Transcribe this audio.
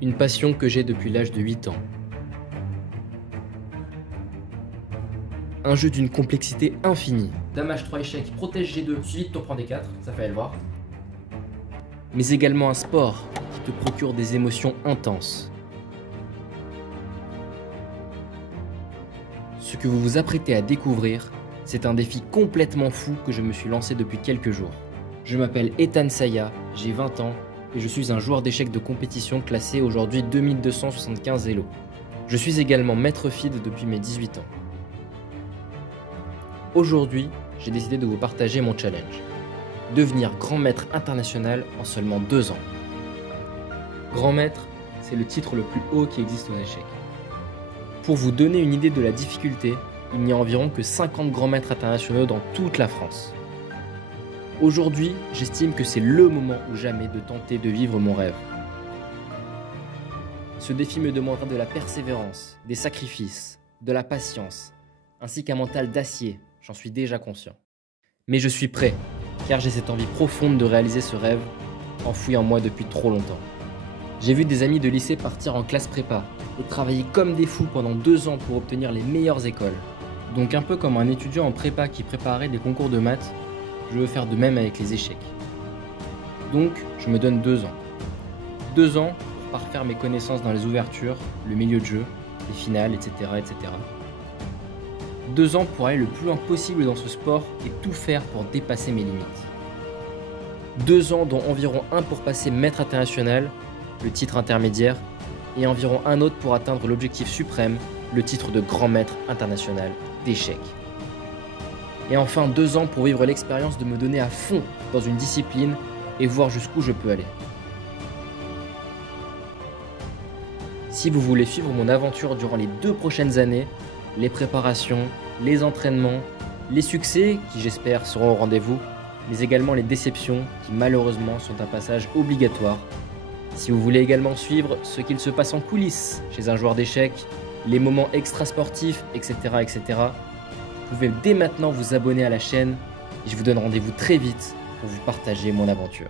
Une passion que j'ai depuis l'âge de 8 ans. Un jeu d'une complexité infinie. Dame H3 échec, protège G2, suivi de tour prend D4, ça fait le voir. Mais également un sport qui te procure des émotions intenses. Ce que vous vous apprêtez à découvrir, c'est un défi complètement fou que je me suis lancé depuis quelques jours. Je m'appelle Ethan Saya, j'ai 20 ans et je suis un joueur d'échecs de compétition classé aujourd'hui 2275 Elo. Je suis également maître FIDE depuis mes 18 ans. Aujourd'hui, j'ai décidé de vous partager mon challenge. Devenir grand maître international en seulement 2 ans. Grand maître, c'est le titre le plus haut qui existe aux échecs. Pour vous donner une idée de la difficulté, il n'y a environ que 50 grands maîtres internationaux dans toute la France. Aujourd'hui, j'estime que c'est le moment ou jamais de tenter de vivre mon rêve. Ce défi me demandera de la persévérance, des sacrifices, de la patience, ainsi qu'un mental d'acier, j'en suis déjà conscient. Mais je suis prêt, car j'ai cette envie profonde de réaliser ce rêve, enfoui en moi depuis trop longtemps. J'ai vu des amis de lycée partir en classe prépa et travailler comme des fous pendant 2 ans pour obtenir les meilleures écoles. Donc un peu comme un étudiant en prépa qui préparait des concours de maths, je veux faire de même avec les échecs. Donc je me donne 2 ans. 2 ans pour parfaire mes connaissances dans les ouvertures, le milieu de jeu, les finales, etc. etc. 2 ans pour aller le plus loin possible dans ce sport et tout faire pour dépasser mes limites. 2 ans dont environ un pour passer maître international, le titre intermédiaire, et environ un autre pour atteindre l'objectif suprême, le titre de grand maître international d'échecs. Et enfin 2 ans pour vivre l'expérience de me donner à fond dans une discipline et voir jusqu'où je peux aller. Si vous voulez suivre mon aventure durant les 2 prochaines années, les préparations, les entraînements, les succès qui j'espère seront au rendez-vous, mais également les déceptions qui malheureusement sont un passage obligatoire. Si vous voulez également suivre ce qu'il se passe en coulisses chez un joueur d'échecs, les moments extrasportifs, etc., etc., vous pouvez dès maintenant vous abonner à la chaîne et je vous donne rendez-vous très vite pour vous partager mon aventure.